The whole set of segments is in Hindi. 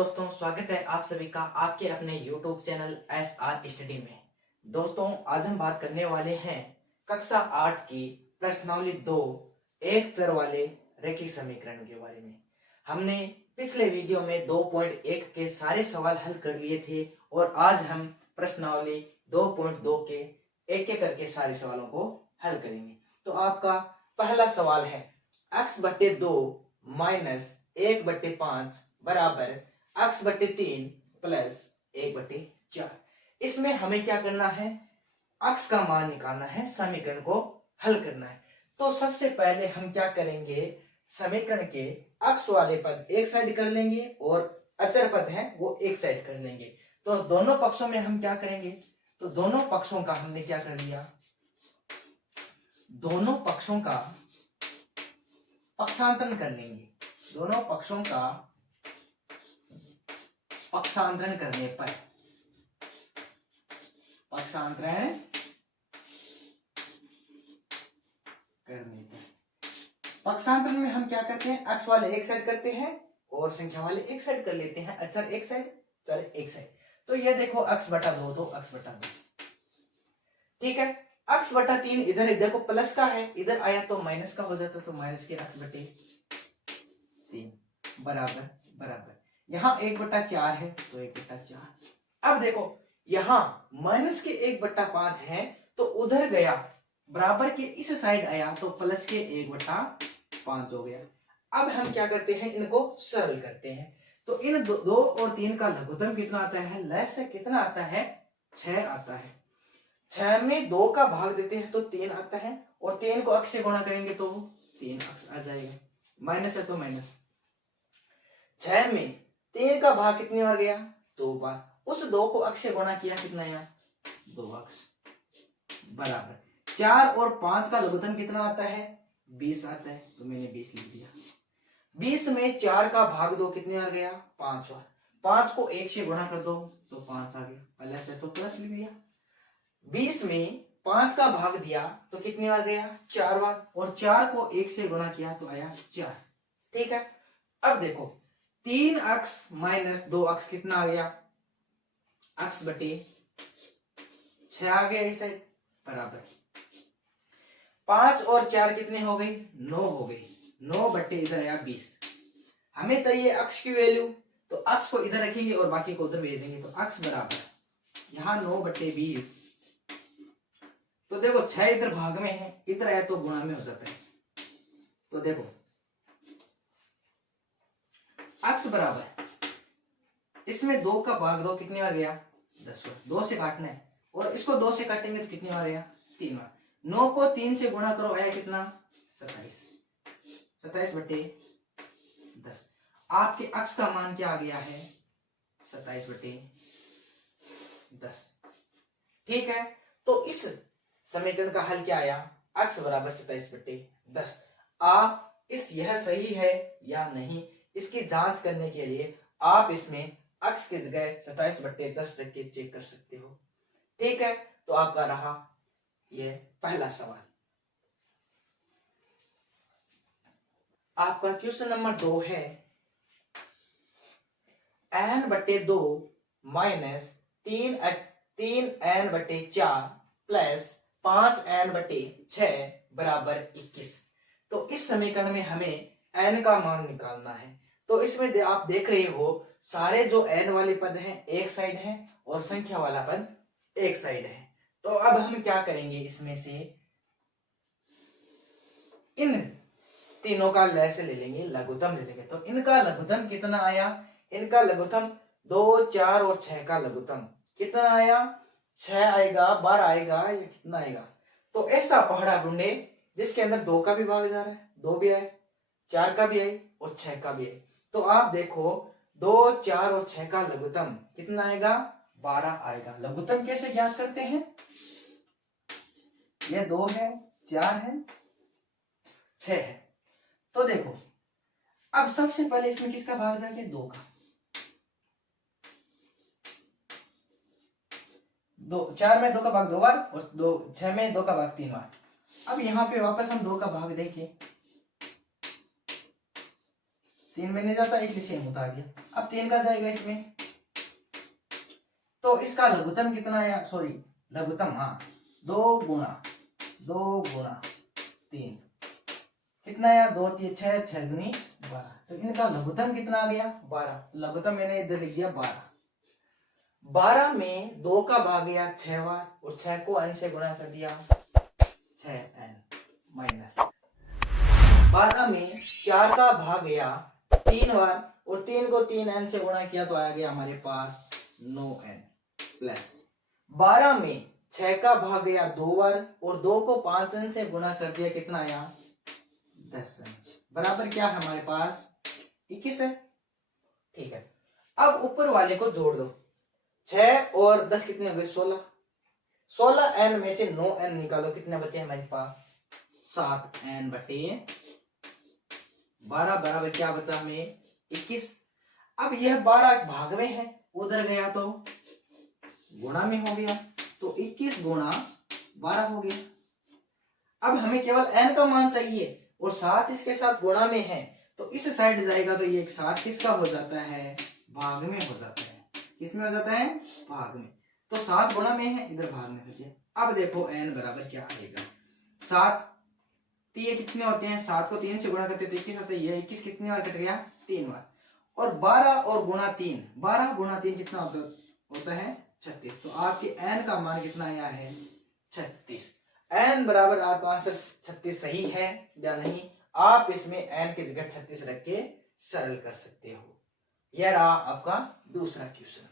दोस्तों, स्वागत है आप सभी का आपके अपने YouTube चैनल SR स्टडी में। दोस्तों, आज हम बात करने वाले हैं कक्षा 8 की प्रश्नावली 2 एक चर वाले रैखिक समीकरण के बारे में। हमने पिछले वीडियो में 2.1 के सारे सवाल हल कर लिए थे और आज हम प्रश्नावली 2.2 के एक एक करके सारे सवालों को हल करेंगे। तो आपका पहला सवाल है x/2 माइनस 1/5 बराबर x/3 प्लस 1/4। इसमें हमें क्या करना है, x का मान निकालना है, समीकरण को हल करना है। तो सबसे पहले हम क्या करेंगे, समीकरण के x वाले पद एक साइड कर लेंगे और अचर पद है वो एक साइड कर लेंगे। तो दोनों पक्षों में हम क्या करेंगे, तो दोनों पक्षों का हमने क्या कर लिया, दोनों पक्षों का पक्षांतरण कर लेंगे। दोनों पक्षों का पक्षांतरण करने पर पक्षांतरण में हम क्या करते हैं, x वाले एक साइड करते हैं और संख्या वाले एक साइड कर लेते हैं, अचर एक साइड चर एक साइड। तो ये देखो x/2 तो x/2, ठीक है। x/3 इधर देखो प्लस का है, इधर आया तो माइनस का हो जाता, तो माइनस के x/3 बराबर बराबर यहाँ 1/4 है तो 1/4। अब देखो यहाँ माइनस के 1/5 है तो उधर गया, बराबर के इस साइड आया तो प्लस के 1/5 हो गया। अब हम क्या करते हैं, इनको सरल करते हैं। तो इन 2 और 3 का लघुत्तम कितना आता है, लस से कितना आता है, 6 आता है। 6 में 2 का भाग देते हैं तो 3 आता है और 3 को अक्ष से गुणा करेंगे तो 3 अक्ष आ जाएगा, माइनस है तो माइनस। 6 में 3 का भाग कितनी बार गया, 2 बार। उस 2 को अक्ष से गुणा किया, कितना आया, 2 अक्ष बराबर 4 और 5 का लघुत्तम कितना आता है, 20 आता है, तो मैंने 20 लिख दिया। 20 में 4 का भाग 2 कितनी बार गया, 5 बार। 5 को 1 से गुणा कर दो तो 5 आ गया, प्लस है तो प्लस लिख दिया। 20 में 5 का भाग दिया तो कितनी बार गया, 4 बार, और 4 को 1 से गुणा किया तो आया 4, ठीक है। अब देखो 3 अक्ष माइनस 2 अक्ष कितना आ गया, x/6 आ गया इस साइड बराबर 5 और 4 कितने हो गई, 9 हो गई। 9 इधर आया 20। हमें चाहिए अक्ष की वैल्यू, तो अक्ष को इधर रखेंगे और बाकी को उधर भेज देंगे, तो अक्ष बराबर यहाँ 9/20। तो देखो 6 इधर भाग में है, इधर आया तो गुणा में हो जाता है। तो देखो अक्ष बराबर इसमें 2 का भाग 2 कितनी बार गया, 10 बार। 2 से काटना है और इसको 2 से काटेंगे तो कितनी बार आया, 3 बार। 9 को 3 से गुणा करो, आया कितना, 27। 27/10। आपके अक्ष का मान क्या आ गया है, 27/10, ठीक है। तो इस समीकरण का हल क्या आया, अक्ष बराबर 27/10। आप यह सही है या नहीं, इसकी जांच करने के लिए आप इसमें अक्ष की जगह 27/10 रख के चेक कर सकते हो, ठीक है। तो आपका रहा यह पहला सवाल। आपका क्वेश्चन नंबर 2 है n/2 minus 3n/4 plus 5n/6 बराबर 21। तो इस समीकरण में हमें n का मान निकालना है। तो इसमें आप देख रहे हो सारे जो n वाले पद हैं एक साइड है और संख्या वाला पद एक साइड है। तो अब हम क्या करेंगे, इसमें से इन तीनों का लय ले लेंगे, लघुत्तम ले लेंगे। तो इनका लघुत्तम कितना आया, इनका लघुत्तम 2, 4 और 6 का लघुत्तम कितना आया, 6 आएगा, 12 आएगा या कितना आएगा। तो ऐसा पहाड़ा ढूंढे जिसके अंदर 2 का भी भाग जा रहा है, 2 भी आए, 4 का भी आए और 6 का भी आए। तो आप देखो 2, 4 और 6 का लघुत्तम कितना आएगा, 12 आएगा। लघुत्तम कैसे ज्ञात करते हैं, ये 2 है, 4 है, 6 है। तो देखो अब सबसे पहले इसमें किसका भाग जाएगा, 2 का। 4 में 2 का भाग 2 बार और 6 में 2 का भाग 3 बार। अब यहाँ पे वापस हम 2 का भाग देखें, 3 में नहीं जाता इसलिए सेम उतार दिया। अब 3 का जाएगा इसमें, तो इसका लघुत्तम कितना आया, सॉरी लघुत्तम, हाँ 2 गुणा 3 कितना आया, 2 3 6 6 दूनी 12। तो इनका लघुत्तम कितना आ गया 12। लघुत्तम मैंने इधर लिख दिया 12। 12 में 2 का भाग गया 6 बार और 6 को n से गुणा कर दिया 6n माइनस 12 में 4 का भाग गया 3 बार और 3 को 3n से गुणा किया तो आ गया हमारे पास 9n प्लस 12 में 6 का भाग गया 2 बार और 2 को 5n से गुणा कर दिया, कितना आया 10n बराबर क्या है हमारे पास 21 है। ठीक है, अब ऊपर वाले को जोड़ दो, 6 और 10 कितने हो गए 16। 16n में से 9n निकालो, कितने बचे हमारे पास 7n बटे 12 बराबर क्या बचा हमें 21। अब यह 12 भाग में है, उधर गया तो गुणा में हो गया, तो 21 गुणा 12 हो गया। अब हमें केवल n का मान चाहिए और 7 इसके साथ गुणा में है, तो इस साइड जाएगा तो ये 7 किसका हो जाता है भाग में हो जाता है। किसमें हो जाता है भाग में, तो 7 गुणा में है, इधर भाग में हो गया। अब देखो n बराबर क्या आएगा 7 ये कितने होते हैं, 7 को 3 से गुणा करते तो 21 होता है, ये 21 कितनी बार कट गया 3 बार, और 12 और गुणा 3, 12 गुणा 3 कितना होता है 36। तो आपके n का मान कितना आया है 36। n बराबर आपका आंसर 36 सही है या नहीं, आप इसमें n की जगह 36 रख के सरल कर सकते हो। यह रहा आपका दूसरा क्वेश्चन।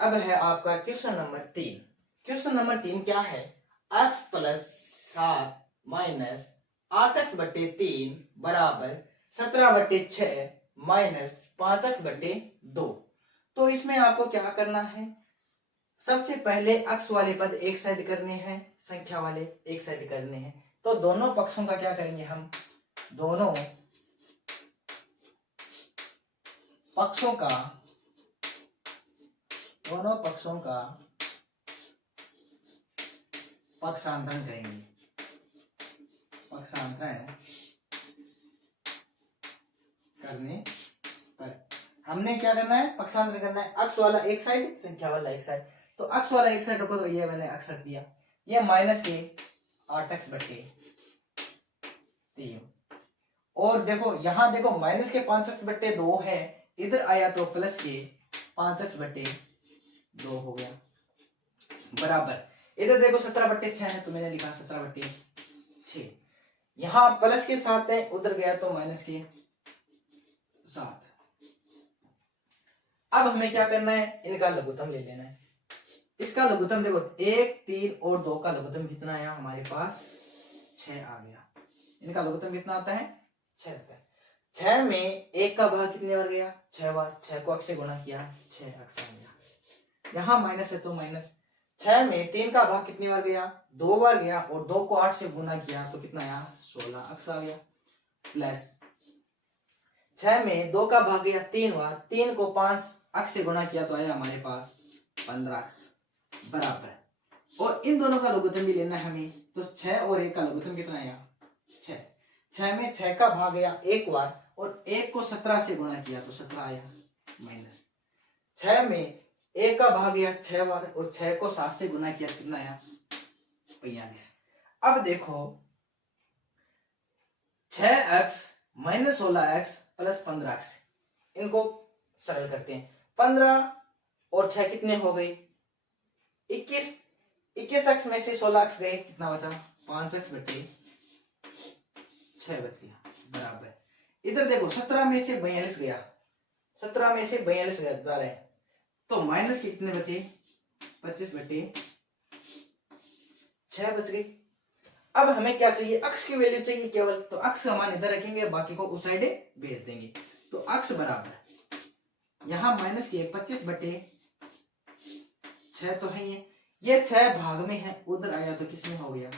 अब है आपका क्वेश्चन नंबर 3। क्वेश्चन नंबर 3 क्या है, x प्लस 7 माइनस 8x बटे 3 बराबर 17 बटे 6 माइनस 5x बटे 2। तो इसमें आपको क्या करना है, सबसे पहले x वाले पद एक साइड करने हैं, संख्या वाले एक साइड करने हैं। तो दोनों पक्षों का क्या करेंगे हम, दोनों पक्षों का पक्षांतरण करेंगे। पक्षांतरण करने पर हमने क्या करना है, पक्षांतरण करना है, अक्ष वाला एक साइड संख्या वाला एक साइड। तो अक्ष वाला एक साइड रखो, तो ये मैंने अक्ष रख दिया, ये माइनस के 8x बटे 3, और देखो यहां देखो माइनस के 5x बटे 2 है, इधर आया तो प्लस के 5x बटे 2 हो गया बराबर, इधर देखो 17 बटे 6 है तो मैंने लिखा 17 बटे 6, यहां प्लस के 7 है, उधर गया तो माइनस के 7। अब हमें क्या करना है, इनका लघुत्तम ले लेना है। इसका लघुत्तम देखो 1 3 और 2 का लघुत्तम कितना आया हमारे पास 6 आ गया। इनका लघुत्तम कितना आता है 6 आता है। 6 में 1 का भाग कितने बार गया 6 बार, 6 को अक्ष से गुणा किया 6 अक्ष आ गया। यहाँ माइनस है तो माइनस। 6 में 3 का भाग कितनी बार गया 2 बार गया, और 2 को 8 से गुणा किया तो कितना आया 16 अक्ष आ गया। प्लस 6 में 2 का भाग गया 3 बार, 3 को 5 अक्ष से गुणा किया तो आया हमारे पास 15 अक्ष बराबर, और इन दोनों का लघुत्तम भी लेना है हमें। तो 6 और 1 का लघुत्तम कितना आया 6। 6 में 6 का भाग गया 1 बार, और 1 को 17 से गुणा किया तो 17 आया माइनस। 6 में 1 का भाग गया 6 बार, और 6 को 7 से गुणा किया कितना आया 45। अब देखो 6x minus 16x plus 15x, इनको सरल करते हैं। 15 और 6 कितने हो गए 21, 21x में से 16x गए, कितना बचा 5x बटे 6 बच गया बराबर। इधर देखो 17 में से 42 गया, 17 में से 42 जा रहा है, तो माइनस के कितने बचे 25 बटे 6 बच गए। अब हमें क्या चाहिए, अक्ष की वैल्यू चाहिए केवल, तो अक्ष का मान इधर रखेंगे, बाकी को उस साइड भेज देंगे। तो अक्ष बराबर यहां माइनस के 25 बटे 6 तो है ये 6 भाग में है, उधर आया तो किसमें हो गया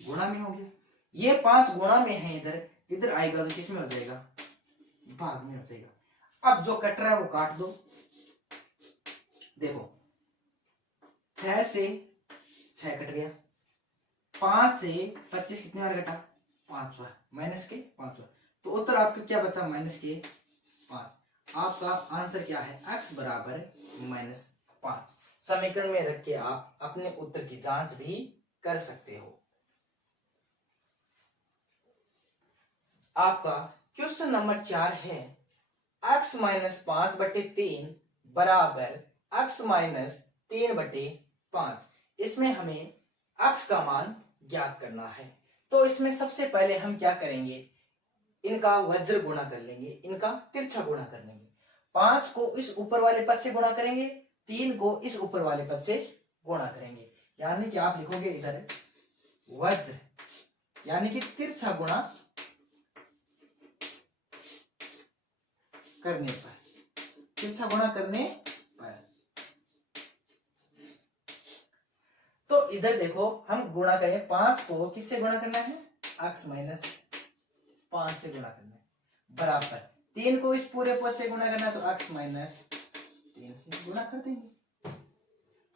गुणा में हो गया। ये 5 गुणा में है, इधर इधर आएगा तो किसमें हो जाएगा भाग में हो जाएगा। अब जो कट रहा है वो काट दो, देखो 6 से 6 कट गया, 5 से 25 कितने बार कटा पांचवा, माइनस के पांचवा। तो उत्तर आपका क्या बचा? माइनस के 5। आपका आंसर क्या है? x बराबर -5। समीकरण में रख के आप अपने उत्तर की जांच भी कर सकते हो। आपका क्वेश्चन नंबर 4 है x - 5/3 बराबर x - 3/5। इसमें हमें x का मान ज्ञात करना है। तो इसमें सबसे पहले हम क्या करेंगे? इनका वज्र गुणा कर लेंगे, इनका तिरछा गुणा कर लेंगे। 5 को इस ऊपर वाले पद से गुणा करेंगे, 3 को इस ऊपर वाले पद से गुणा करेंगे। यानी कि आप लिखोगे इधर वज्र, यानी कि तिरछा गुणा करने पर, तिरछा गुणा करने पर। तो इधर देखो हम गुणा करें, 5 को किससे गुणा करना है? x - 5 से गुणा करना है, बराबर 3 को इस पूरे पद से गुणा करना है, तो x - 3 से गुणा कर देंगे।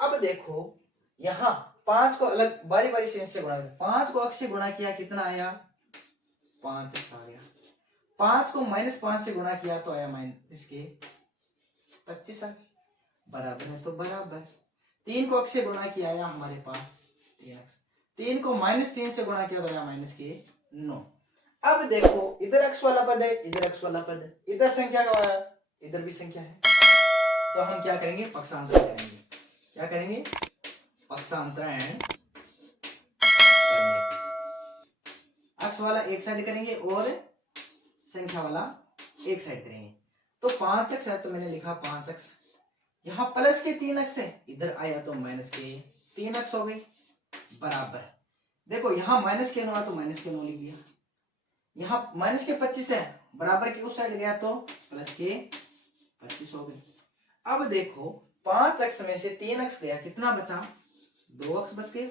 अब देखो यहां 5 को अलग बारी बारी से इससे गुणा करना, 5 को x से गुणा किया, कितना आया? 5x आ गया। 5 को -5 से गुणा किया तो आया इसके 25 आ गए, बराबर है तो बराबर। 3 को x से गुणा किया आया हमारे पास 3x, 3 को -3 से गुणा किया तो आया -9। अब देखो इधर x वाला पद है, इधर x वाला पद है, इधर संख्या का आया, इधर भी संख्या है। तो हम क्या करेंगे? पक्षांतरण करेंगे। क्या करेंगे? पक्षांतरण करने। x वाला एक साइड करेंगे और संख्या वाला एक साइड करेंगे। तो 5x है तो मैंने लिखा 5x, यहां प्लस के 3x है, इधर आया तो माइनस के 3x हो गई, बराबर। देखो यहां माइनस के 9 है तो माइनस के 9 लिख दिया, यहां माइनस के 25 है, बराबर के उस साइड गया तो प्लस के 25 हो गई। अब देखो 5x में से 3x गया, कितना बचा? 2x बच गए।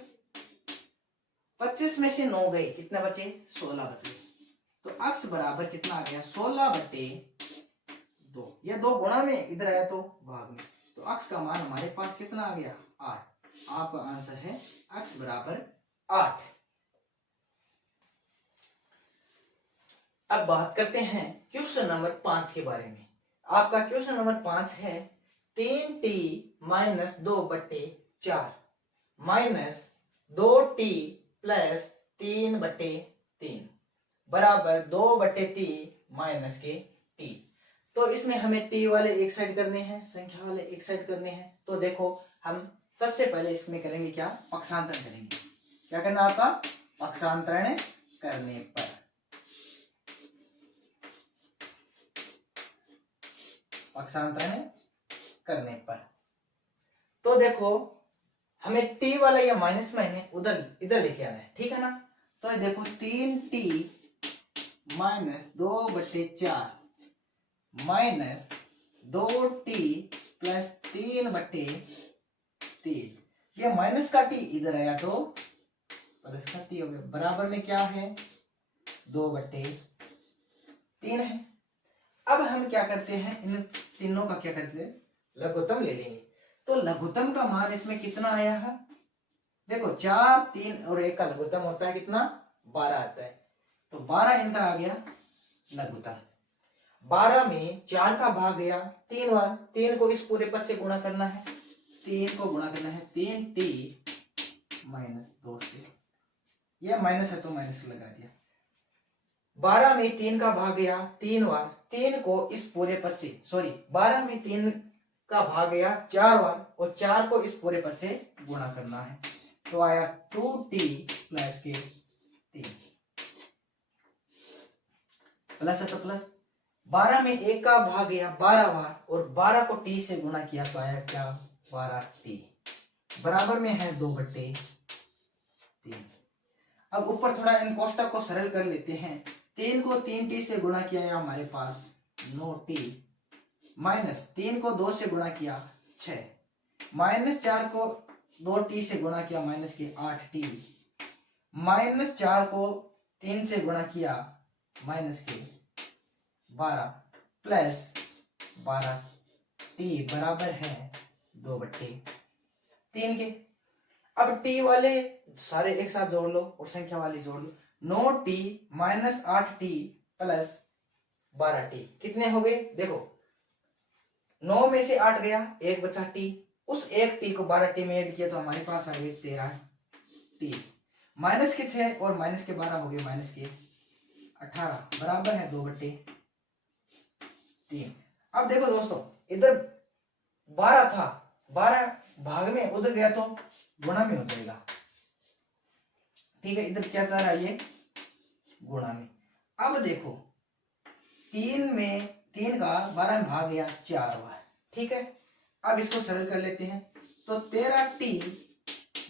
25 में से 9 गए, कितना बचे? 16 बच गए। तो x बराबर कितना आ गया? 16/2। ये 2 गुणा में, इधर आया तो भाग में, तो x का मान हमारे पास कितना आ गया? 8। आपका आंसर है x बराबर 8। अब बात करते हैं क्वेश्चन नंबर 5 के बारे में। आपका क्वेश्चन नंबर 5 है 3t - 2/4 माइनस 2t प्लस 3/3 बराबर 2/3 माइनस के t। तो इसमें हमें t वाले एक साइड करने हैं, संख्या वाले एक साइड करने हैं। तो देखो हम सबसे पहले इसमें करेंगे क्या? पक्षांतरण करेंगे। क्या करना आपका? पक्षांतरण करने पर, पक्षांतरण करने पर। तो देखो हमें t वाला या माइनस में है, उधर इधर लेके आना है, ठीक है ना? तो देखो 3t - 2/4 माइनस 2t प्लस 3/3, ये माइनस का t इधर आया तो प्लस का t हो गया, बराबर में क्या है? 2/3 है। अब हम क्या करते हैं? इन तीनों का क्या करते हैं? लघुत्तम ले लेंगे। तो लघुत्तम का मान इसमें कितना आया है? देखो 4, 3 और 1 का लघुत्तम होता है कितना? 12 आता है। तो 12 इनका आ गया लघुत्तम। 12 में 4 का भाग गया 3 बार, 3 को इस पूरे पद से गुणा करना है, 3 को गुणा करना है 3t - 2 से, यह माइनस है तो माइनस लगा दिया। 12 में 3 का भाग गया 3 बार, 3 को इस पूरे पद से, सॉरी 12 में 3 का भाग गया 4 बार और 4 को इस पूरे पद से गुणा करना है, तो आया 2t प्लस के 3 प्लस है तो प्लस। 12 में 1 का भाग गया 12 बार और 12 को t से गुणा किया तो आया क्या? 12t, बराबर में है 2/3। अब ऊपर थोड़ा इन कोष्टक को सरल कर लेते हैं। 3 को 3t से गुणा किया है हमारे पास 9t, माइनस 3 को 2 से गुणा किया 6, माइनस 4 को 2t से गुणा किया माइनस के 8t, माइनस 4 को 3 से गुणा किया माइनस के 12 प्लस 12t बराबर है 2/3 के। अब t वाले सारे एक साथ जोड़ लो और संख्या वाले जोड़ लो। 9t minus 8t plus 12t कितने हो गए? देखो 9 में से 8 गया, एक बचा t, उस एक t को 12t में ऐड किया तो हमारे पास आ गए 13t। माइनस के 6 और माइनस के 12 हो गए माइनस के 18 बराबर है 2/3। अब देखो दोस्तों इधर 12 था, 12 भाग में उधर गया तो गुणा में हो जाएगा, ठीक है। इधर क्या चाह रहा है ये? गुणा में। अब देखो 3 का 12 में भाग गया 4 बार, ठीक है। अब इसको सरल कर लेते हैं तो 13t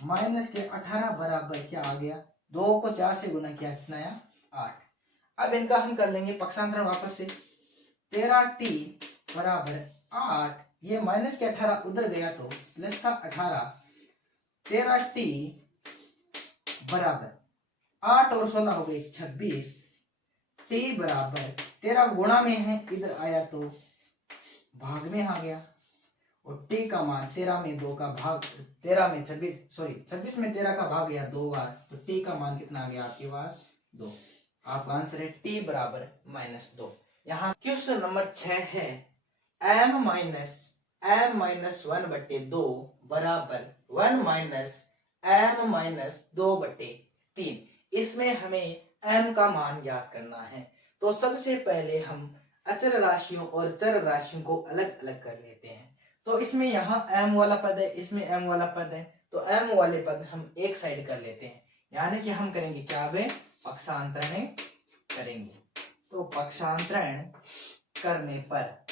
माइनस के 18 बराबर क्या आ गया? 2 को 4 से गुना किया कितना आया? 8। अब इनका हम कर लेंगे पक्षांतरण वापस से। 13t बराबर 8, ये माइनस के 18 उधर गया तो प्लस का 18, 13t बराबर 8 और 16 हो गए 26, t बराबर 13 गुणा में है, इधर आया तो भाग में आ गया, और t का मान 13 में 2 का भाग 13 में 26 में 13 का भाग गया 2 बार, तो t का मान कितना आ गया आपके पास? 2। आपका आंसर है t बराबर -2। यहाँ क्वेश्चन नंबर 6 है m माइनस 1/2 बराबर 1 माइनस m माइनस 2/3। इसमें हमें m का मान ज्ञात करना है। तो सबसे पहले हम अचर राशियों और चर राशियों को अलग अलग कर लेते हैं। तो इसमें यहाँ m वाला पद है, इसमें m वाला पद है, तो m वाले पद हम एक साइड कर लेते हैं, यानी कि हम करेंगे क्या? वे पक्षांतरण करेंगे। तो पक्षांतरण करने पर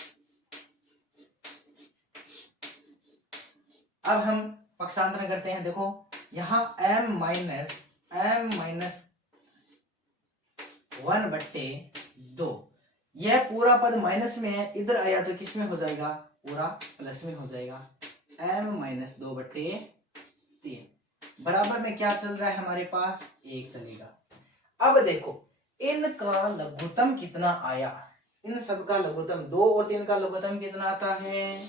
अब हम पक्षांतरण करते हैं। देखो यहाँ m माइनस 1/2, यह पूरा पद माइनस में है, इधर आया तो किस में हो जाएगा? पूरा प्लस में हो जाएगा। m माइनस 2/3 बराबर में क्या चल रहा है हमारे पास? 1 चलेगा। अब देखो इनका लघुत्तम कितना आया? इन सब का लघुत्तम 2 और 3 का लघुत्तम कितना आता है?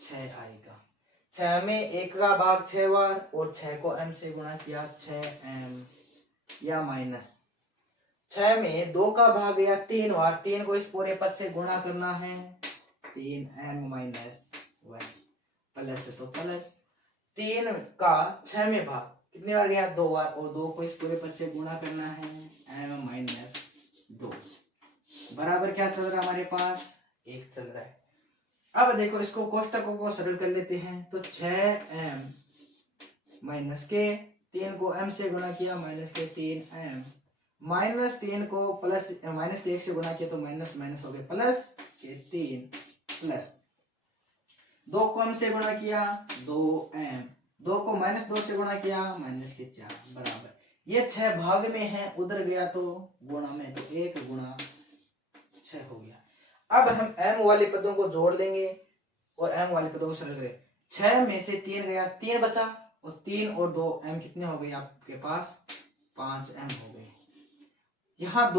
6 आएगा। 6 में 1 का भाग 6 बार और 6 को m से गुणा किया 6m, या माइनस 6 में 2 का भाग गया 3 बार, 3 को इस पूरे पद से गुणा करना है 3m माइनस 1 प्लस, तो प्लस 3 का 6 में भाग कितनी बार गया? 2 बार, और 2 को इस पूरे पद से गुणा करना है m माइनस 2 बराबर क्या चल रहा है हमारे पास? 1 चल रहा है। अब देखो इसको कोष्टकों को सरल कर लेते हैं तो 6m माइनस के 3 को m से गुणा किया माइनस के 3m, माइनस 3 को प्लस माइनस के 1 से गुणा किया तो माइनस माइनस हो गए प्लस के 3, प्लस 2 को m से गुणा किया 2m, 2 को माइनस 2 से गुणा किया माइनस के 4 बराबर, ये 6 भाग में है, उधर गया तो गुणा में, तो 1 गुणा 6 हो गया। अब हम m वाले पदों को जोड़ देंगे और m वाले पदों को सरल करें। 6 में से 3 गया, 3 बचा, और 3 और 2 m कितने हो गए आपके पास? 5m हो गए। यहाँ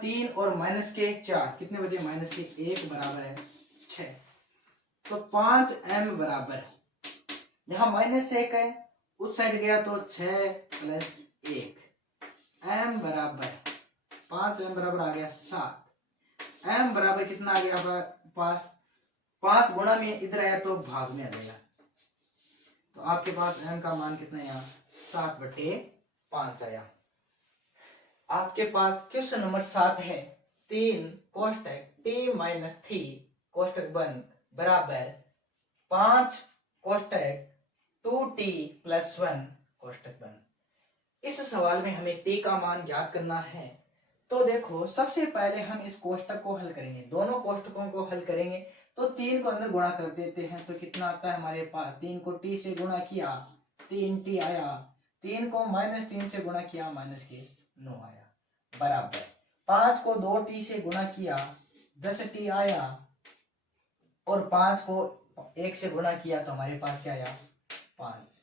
3 और माइनस के 4 कितने बचे? माइनस के 1 बराबर है 6, तो 5m बराबर, यहाँ माइनस 1 है, उस साइड गया तो 6 प्लस 1, m बराबर 5m बराबर आ गया 7, m बराबर कितना आ गया पास? 5 गुणा में इधर आया तो भाग में आ जाएगा, तो आपके पास m का मान कितना आया? 7/5 आया। आपके पास क्वेश्चन नंबर 7 है 3 कोष्टक t माइनस 3 कोष्टक बंद बराबर 5 कोष्टक 2t प्लस 1 कोष्टक बंद। इस सवाल में हमें t का मान ज्ञात करना है। तो देखो सबसे पहले हम इस कोष्टक को हल करेंगे, दोनों कोष्टकों को हल करेंगे तो 3 को अंदर गुणा कर देते हैं, तो कितना आता है हमारे पास? 3 को t से गुणा किया 3t आया, 3 को माइनस 3 से गुणा किया माइनस के 9 आया, बराबर 5 को 2t से गुणा किया 10t आया, और 5 को 1 से गुणा किया तो हमारे पास क्या आया? 5।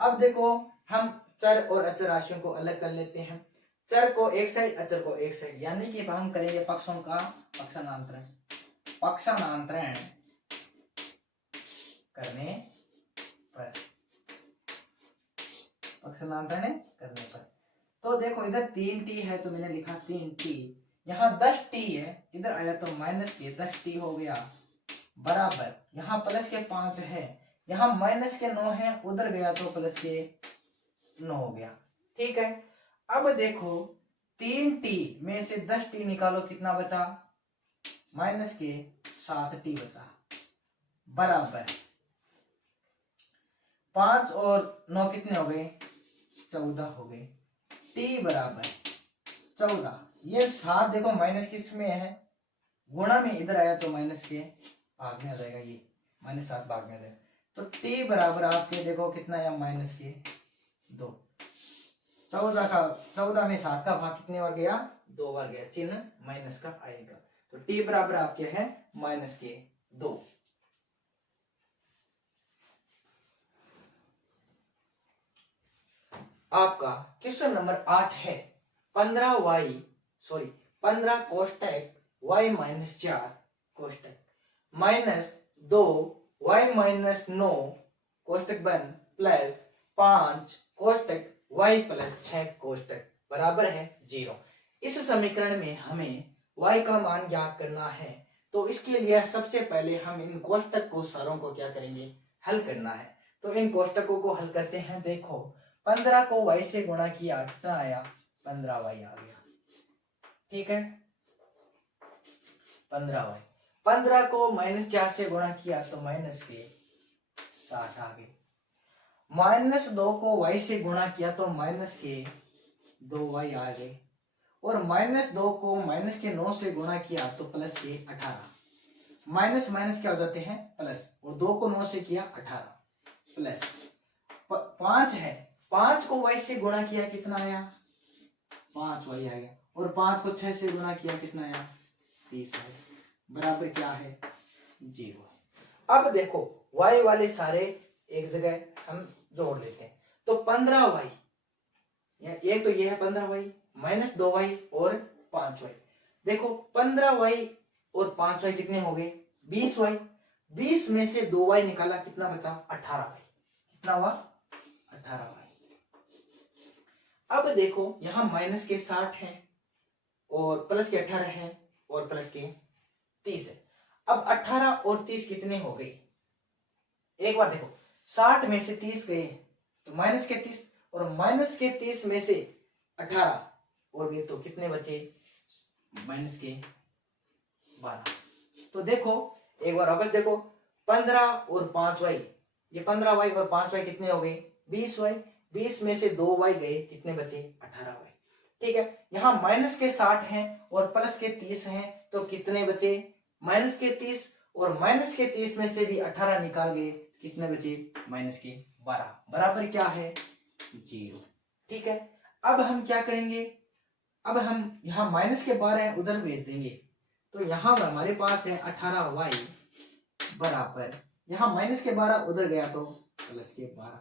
अब देखो हम चर और अचर राशियों को अलग कर लेते हैं, चर को एक साइड अचर को एक साइड, यानी कि हम करेंगे पक्षों का पक्षांतरण करने पर तो देखो इधर 3t है तो मैंने लिखा 3t, यहाँ 10t है, इधर आया तो माइनस के 10t हो गया, बराबर यहाँ प्लस के 5 है, यहाँ माइनस के 9 है, उधर गया तो प्लस के 9 हो गया। ठीक है, अब देखो 3t में से 10t निकालो, कितना बचा, माइनस के 7t बचा, बराबर 5 और 9 कितने हो गए, 14 हो गए, t बराबर 14। ये 7 देखो माइनस किस में है, गुणा में, इधर आया तो माइनस के भाग में आ जाएगा, ये -7 भाग में आ जाएगा, तो t बराबर आपके देखो कितना आया, माइनस के 2। 14 में 7 का भाग कितने बार गया, 2 बार गया, चिन्ह माइनस का आएगा, तो t बराबर आपके है माइनस के 2। आपका क्वेश्चन नंबर 8 है 15 कोष्टक y माइनस 4 कोष्टक माइनस 2 y माइनस 9 कोष्टक बन प्लस 5 कोष्टक y प्लस 6 कोष्टक बराबर है 0। इस समीकरण में हमें y का मान ज्ञात करना है, तो इसके लिए सबसे पहले हम इन कोष्टक को सारों को क्या करेंगे, हल करना है। तो इन कोष्टकों को हल करते हैं। देखो 15 को y से गुणा किया, कितना आया, 15y आ गया। ठीक है, 15y, 15 को -4 से गुणा किया तो माइनस के 60 आ गए, -2 को y से गुणा किया तो माइनस के 2y आ गए, और -2 को माइनस के 9 से गुणा किया तो प्लस के 18, माइनस माइनस क्या हो जाते हैं, प्लस, और 2 को 9 से किया 18 प्लस 5 है, 5 को y से गुणा किया कितना आया, 5y आ गया, और 5 को 6 से गुणा किया कितना आया, 30 आया, बराबर क्या है, 0। अब देखो y वाले सारे एक जगह हम जोड़ लेते हैं, तो 15y, एक तो ये है 15y माइनस 2y और 5y, देखो 15y और 5y कितने हो गए, 20y, 20 में से 2y निकाला, कितना बचा, 18y, कितना हुआ, 18y। अब देखो यहां माइनस के 60 है और प्लस के 18 है और प्लस के 30 है। अब 18 और 30 कितने हो गए, एक बार देखो 60 में से 30 गए तो माइनस के 30, और माइनस के 30 में से 18 और गए तो कितने बचे, माइनस के 12। तो देखो एक बार वापस देखो 15 और 5y, ये 15y और 5y कितने हो गए, 20y, 20 में से 2y गए, कितने बचे, 18y। ठीक है, यहाँ माइनस के 60 हैं और प्लस के 30 हैं, तो कितने बचे, माइनस के 30, और माइनस के 30 में से भी 18 निकाल गए, कितने बचे, माइनस के 12, बराबर क्या है, 0। ठीक है, अब हम क्या करेंगे, अब हम यहाँ माइनस के 12 है उधर भेज देंगे, तो यहाँ हमारे पास है 18y बराबर, यहाँ माइनस के 12 उधर गया तो प्लस के 12,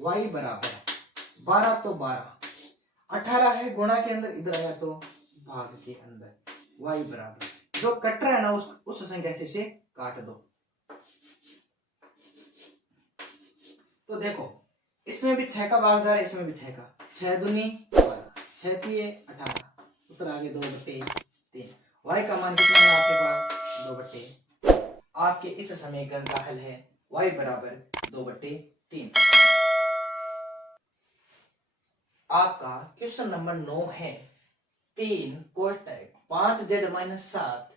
y बराबर 12 तो 12, 18 है गुणा के अंदर, इधर आया तो भाग के अंदर, y बराबर, जो कट रहा है ना उस संख्या से काट दो। तो देखो इसमें भी 6 का भाग जा रहा है, इसमें भी 6 का, 6 दूनी 12, 6 3 18, उत्तर आगे 2/3, y का मान कितना है आपके पास, 2/3। आपके इस समीकरण का हल है y बराबर 2/3। आपका क्वेश्चन नंबर 9 है 3 कोष्टक 5z-7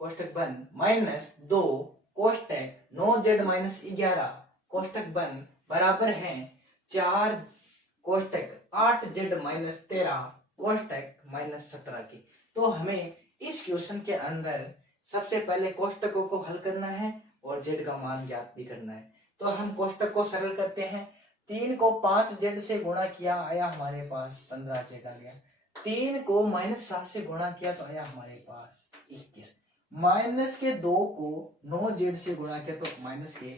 कोष्टक बंद माइनस 2 कोष्टक 9z-11 कोष्टक बंद बराबर है 4 कोष्टक 8z-13 कोष्टक -17 की। तो हमें इस क्वेश्चन के अंदर सबसे पहले कोष्टकों को हल करना है और z का मान ज्ञात भी करना है। तो हम कोष्टक को सरल करते हैं, 3 को 5z से गुणा किया, आया हमारे पास 15z आ गया, 3 को -7 से गुणा किया तो आया हमारे पास 21, माइनस के 2 को 9z से गुणा किया तो माइनस के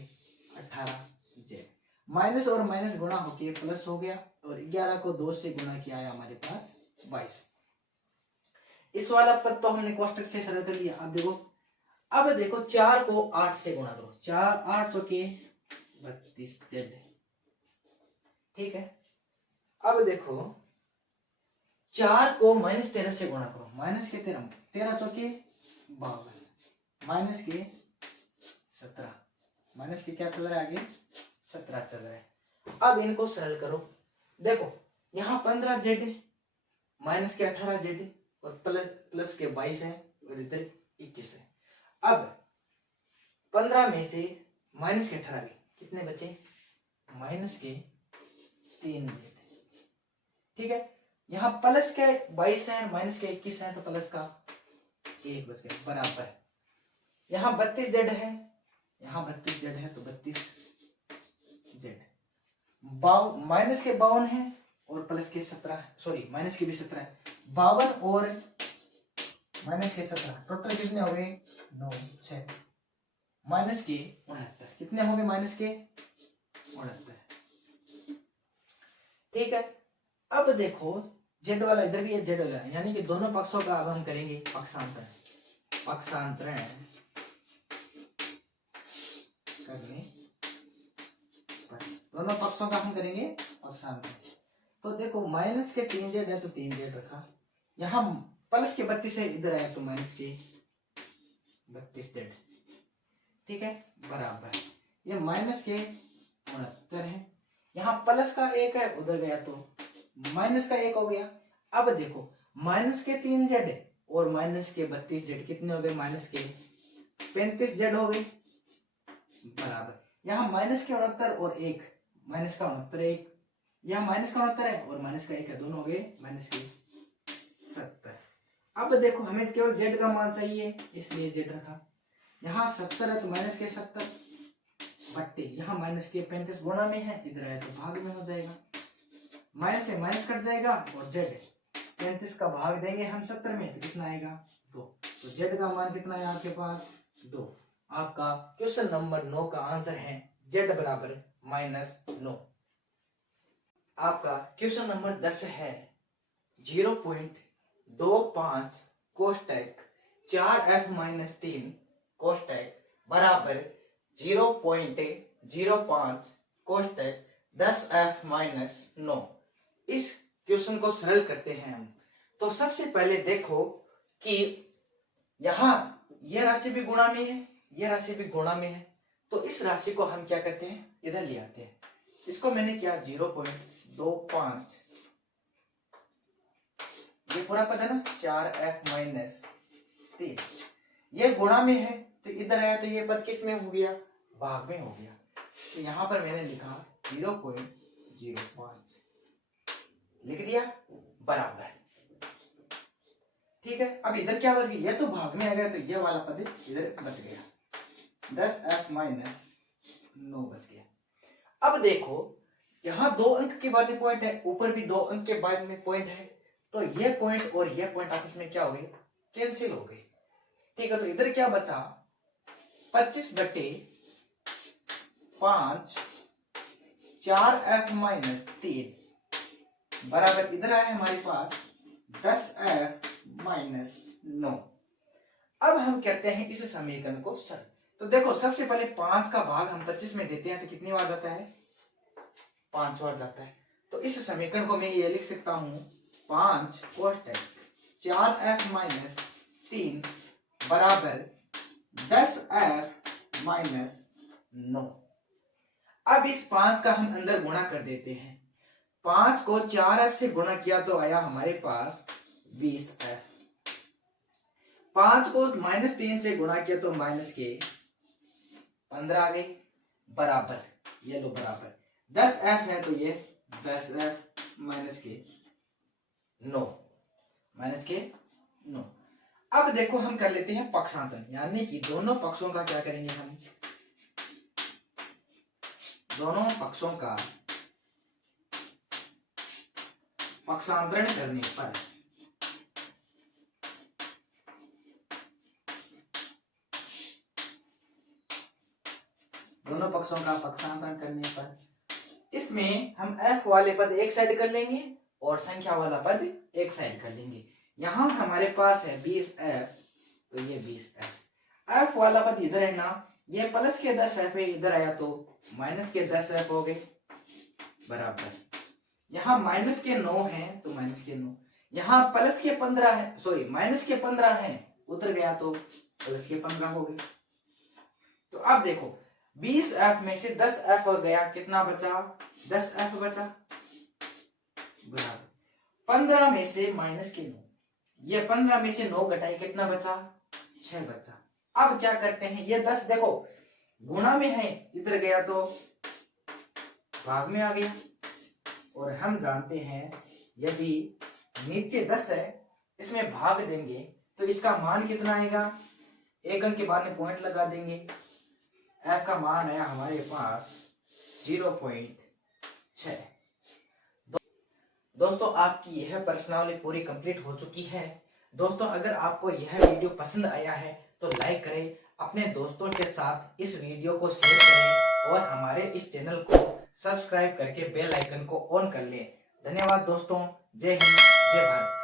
18z, माइनस और माइनस गुणा होके प्लस हो गया, और 11 को 2 से गुणा किया है हमारे पास 22। इस वाला पद तो हमने कोष्टक से सरल कर लिया। अब देखो 4 को 8 से गुणा करो, 4 8 के 32z। ठीक है, अब देखो 4 को -13 से गुणा करो, माइनस के 13, 13 चौके 52, माइनस के 17, माइनस के क्या चल रहा है आगे 17 चल रहा है। अब इनको सरल करो, देखो यहाँ 15 जेड है, माइनस के 18 जेड है और प्लस के 22 है और इधर 21 है। अब 15 में से माइनस के 18 गए, कितने बचे माइनस के 3 जेड। ठीक है, यहाँ प्लस के 22 है माइनस के 21 है तो प्लस का 1 बच गया बराबर। यहाँ 32 जेड है, यहाँ 32 जेड है तो 32 जेड, माइनस के 52 है और प्लस के 17, सॉरी माइनस के भी 17 है, 52 और माइनस के 17 टोटल कितने हो गए 9, 6, माइनस के 69, कितने हो गए माइनस के 69। ठीक है, अब देखो जेड वाला इधर भी है, जेड वाला है, यानी कि दोनों पक्षों का अब हम करेंगे पक्षांतरण। पक्षांतरण करने पर दोनों पक्षों का हम करेंगे पक्षांतरण। तो देखो माइनस के 3 जेड है तो 3 जेड रखा, यहाँ प्लस के 32 है इधर आया तो माइनस के 32 जेड। ठीक है, बराबर ये माइनस के 69 है, यहाँ प्लस का 1 है उधर गया तो माइनस का 1 हो गया। अब देखो माइनस के 3 जेड और माइनस के 32 जेड कितने हो गए माइनस के 35 जेड हो गए बराबर। यहाँ माइनस के 69 और 1, माइनस का 69 1, यहाँ माइनस का 69 है और माइनस का 1 है, दोनों हो गए माइनस के 70। अब देखो हमें केवल जेड का मान चाहिए इसलिए जेड रखा, यहाँ 70 है तो माइनस के 70 बट्टे यहाँ माइनस के 35 गुणा में है, इधर आया तो भाग में हो जाएगा, माइनस से माइनस कट जाएगा और जेड 35 का भाग देंगे हम 70 में तो कितना आएगा 2, तो जेड का मान कितना है आपके पास 2। आपका क्वेश्चन नंबर 9 का आंसर है जेड बराबर -9। आपका क्वेश्चन नंबर 10 है 0.25 कोष्टक 4f-3 कोष्टक बराबर 0.05 कोष्टक 10f-9। इस क्वेश्चन को सरल करते हैं हम। तो सबसे पहले देखो कि यहाँ यह राशि भी गुणा में है, यह राशि भी गुणा में है, तो इस राशि को हम क्या करते हैं इधर ले आते हैं। इसको मैंने क्या 0.25, ये पूरा पद है ना 4f-3, ये गुणा में है तो इधर आया तो ये पद किस में हो गया भाग में हो गया, तो यहां पर मैंने लिखा 0.05 लिख दिया बराबर। ठीक है, अब इधर क्या बच गया, ये तो भाग में आ गया तो ये वाला पद इधर बच गया 10f-9 बच गया। अब देखो यहाँ 2 अंक के बाद में पॉइंट है, ऊपर भी 2 अंक के बाद में पॉइंट है, तो ये पॉइंट और ये पॉइंट आपस में क्या हो गए कैंसिल हो गए। ठीक है, तो इधर क्या बचा 25/5 4f-3 बराबर इधर आया हमारे पास 10f-9। अब हम करते हैं इस समीकरण को सरल। तो देखो सबसे पहले 5 का भाग हम 25 में देते हैं तो कितनी बार जाता है 5 बार जाता है। तो इस समीकरण को मैं ये लिख सकता हूं 5 कोष्टक 4f-3 बराबर 10f-9। अब इस 5 का हम अंदर गुणा कर देते हैं, 5 को 4f से गुणा किया तो आया हमारे पास 20f, 5 को -3 से गुणा किया तो माइनस के 15 आ गई बराबर, ये लो बराबर 10f है तो ये 10f माइनस के 9, माइनस के 9। अब देखो हम कर लेते हैं पक्षांतरण, यानी कि दोनों पक्षों का क्या करेंगे हम, दोनों पक्षों का पक्षांतरण करने पर दोनों पक्षों का पक्षांतरण करने पर इसमें हम f वाले पद एक साइड कर लेंगे और संख्या वाला पद एक साइड कर लेंगे। यहां हमारे पास है 20f तो ये 20f, f वाला पद इधर है ना, ये प्लस के 10f है, इधर आया तो माइनस के 10f हो गए बराबर, यहाँ माइनस के 9 है तो माइनस के 9, यहाँ प्लस के 15 है, सॉरी माइनस के 15 है, उधर गया तो प्लस के 15 हो गए। तो अब देखो 20f में से 10f गया, कितना बचा? 10f बचा, बराबर 15 में से माइनस के 9, ये 15 में से 9 घटाए, कितना बचा? 6 बचा। अब क्या करते हैं, ये 10 देखो गुणा में है, इधर गया तो भाग में आ गया, और हम जानते हैं यदि नीचे 10 है इसमें भाग देंगे तो इसका मान कितना आएगा? एक अंक के बाद में पॉइंट लगा देंगे, f का मान आया हमारे पास 0.6। दोस्तों आपकी यह प्रश्नावली पूरी कंप्लीट हो चुकी है। दोस्तों अगर आपको यह वीडियो पसंद आया है तो लाइक करें, अपने दोस्तों के साथ इस वीडियो को शेयर करें और हमारे इस चैनल को सब्सक्राइब करके बेल आइकन को ऑन कर लें। धन्यवाद दोस्तों, जय हिंद, जय भारत।